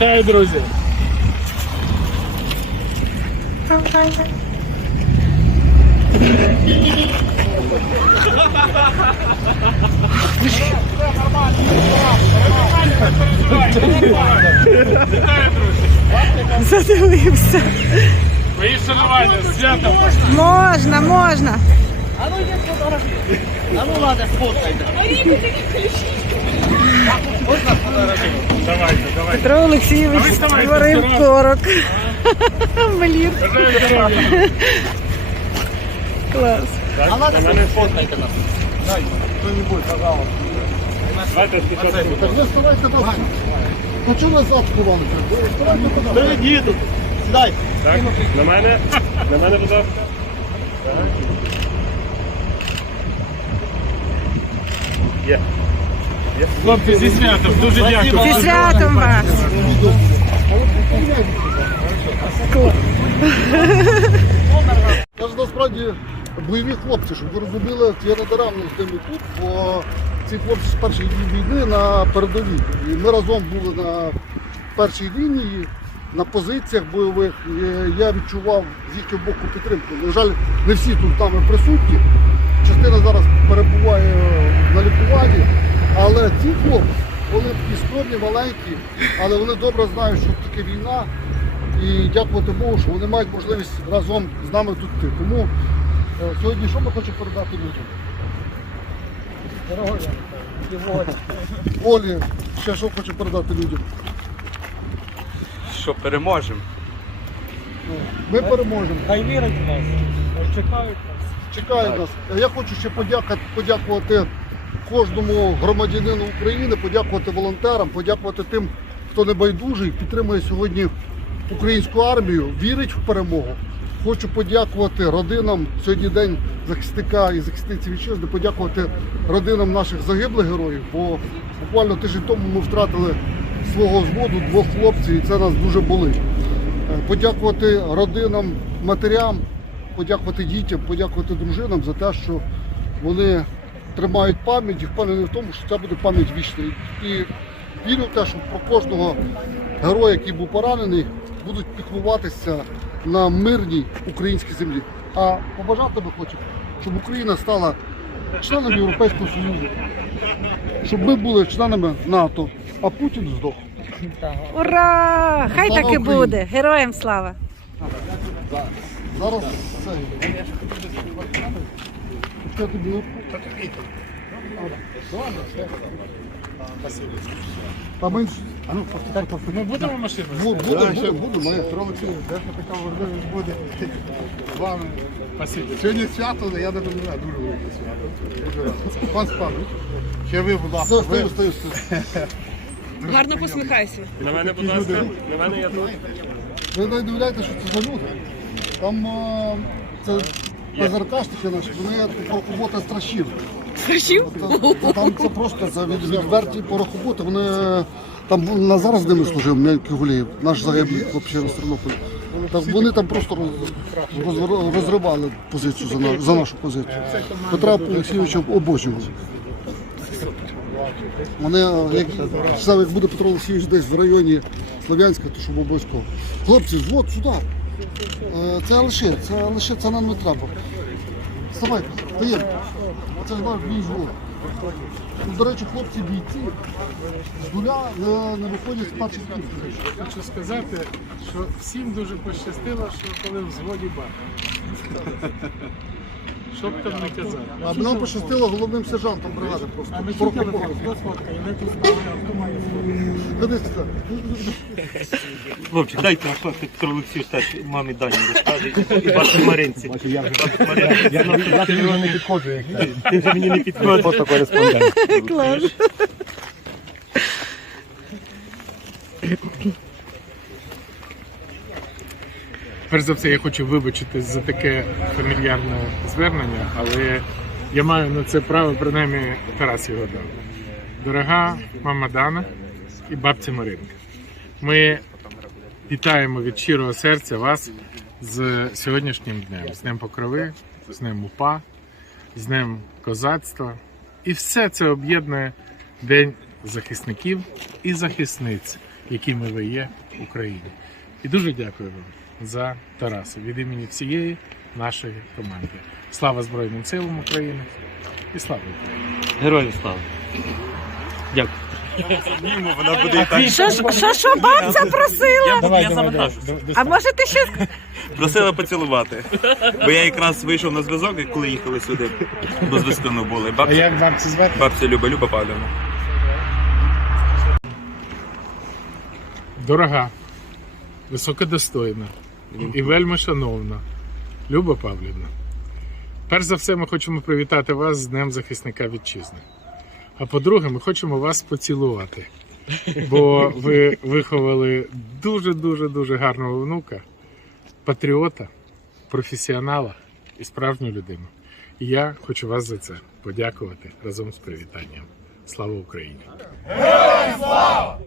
Вітаю, друзі! Задивився. Мої шанування, свято! Можна, можна. Давайте, давайте. Петро Олексійович А ви вставайте, створив здорово. корок. Мелір. Бажаю здоров'я! Клас. Так, на мене фоткайте нас. Давайте спочатку. Так ви вставайте назад. Ну чого назад ховалися? Привіт, їду. Сідай. Так, на мене, на мене, будь ласка. Так. Є. Є. Хлопці, зі святом, дуже дякую. Зі святом вас. Це ж насправді бойові хлопці, щоб ви розуміли, я не даремно з ними тут, бо ці хлопці з перших днів війни на передовій. І ми разом були на першій лінії, на позиціях бойових. І я відчував з їхнього боку підтримку. На жаль, не всі тут там присутні. Частина зараз перебуває на лікуванні. Але ці хлопці, вони такі скромні, маленькі, але вони добре знають, що таке війна. І дякувати Богу, що вони мають можливість разом з нами тут йти. Тому е, сьогодні що ми хочемо передати людям? Олі, ще що хочу передати людям? Що переможемо? Ми переможемо. Хай вірять в нас, хай чекають нас. Чекають нас. Я хочу ще подякувати, подякувати кожному громадянину України, подякувати волонтерам, подякувати тим, хто не байдужий, підтримує сьогодні українську армію, вірить в перемогу. Хочу подякувати родинам сьогодні день захисника і захисниці вітчизни, подякувати родинам наших загиблих героїв, бо буквально тиждень тому ми втратили свого взводу двох хлопців, і це нас дуже болить. Е, Подякувати родинам, матерям, подякувати дітям, подякувати дружинам за те, що вони тримають пам'ять і впевнений в тому, що це буде пам'ять вічна. І вірю в те, що про кожного героя, який був поранений, будуть піклуватися на мирній українській землі. А побажати ми хочемо, щоб Україна стала членом Європейського Союзу, щоб ми були членами НАТО, а Путін здох. Ура! Хай Слава так і Україні! буде. Героям слава. Зараз це. Тобі? Та ми ж- а ну, повтикай, повтикай. Ми будемо машину? Бу- Буде, буде, буде, моє тролиці. така можливість буде з вами. Спасибі. Сьогодні свято, я не розумію, дуже велике свято. Дуже радий. Пан Степанович, ще ви, будь ласка, Все, стою, ви стою, стою. Гарно посміхайся. На мене, будь ласка. На мене я тут. Ви не удивляєте, що це за люди. Там е, це ПЗРКшники наші, вони порохоботи страшили. Страшів? Там це просто це від, відверті порохоботи. Вони там на зараз з ними служив М'янький Гулєєв, наш загиблий хлопчина з Тернополя. Так вони там просто роз, роз- розривали позицію за, на- за нашу позицію. Петра Олексійовича обожнювали. Вони, е, як, як буде Петро Олексійович десь в районі Слов'янська, то щоб обов'язково. Хлопці, от сюди. Е, Це лише, це лише, це нам не треба. Вставайте, даємо. Це ж наш бій. Тут, До речі, хлопці бійці з нуля не, не виходять з перших курсів. Хочу сказати, що всім дуже пощастило, що коли в згоді бар. Що б там не казав. А нам пощастило головним сержантом бригади просто. А ми тільки пороху. хто сфоткає, тут автоматі Хлопчик, дайте на Петро Олексійович теж мамі Дані розкаже і бабці Маринці. Я не підходжу, ти вже мені не підходиш. Фотокореспондент. Клас. Перш за все, я хочу вибачитись за таке фамільярне звернення, але я маю на це право, принаймні Тарас його дав. Дорога мама Дана і бабця Маринка. Ми вітаємо від щирого серця вас з сьогоднішнім днем, з Днем Покрови, з Днем УПА, з Днем козацтва. І все це об'єднує День захисників і захисниць якими ви є в Україні. І дуже дякую вам за Тараса від імені всієї нашої команди. Слава Збройним силам України і слава Україні! Героям слава. Дякую. Вона буде і так. Що ж, що, що бабця просила? Я, я завантажусь. А може ти ще Просила поцілувати. Бо я якраз вийшов на зв'язок, і коли їхали сюди. До зв'язку не були. А Бабця, як бабці звати? бабця Люба, Люба Павлівна. Дорога, високодостойна і вельми шановна Люба Павлівна. Перш за все, ми хочемо привітати вас з Днем захисника вітчизни. А по-друге, ми хочемо вас поцілувати, бо ви виховали дуже-дуже дуже гарного внука, патріота, професіонала і справжню людину. І я хочу вас за це подякувати разом з привітанням. Слава Україні!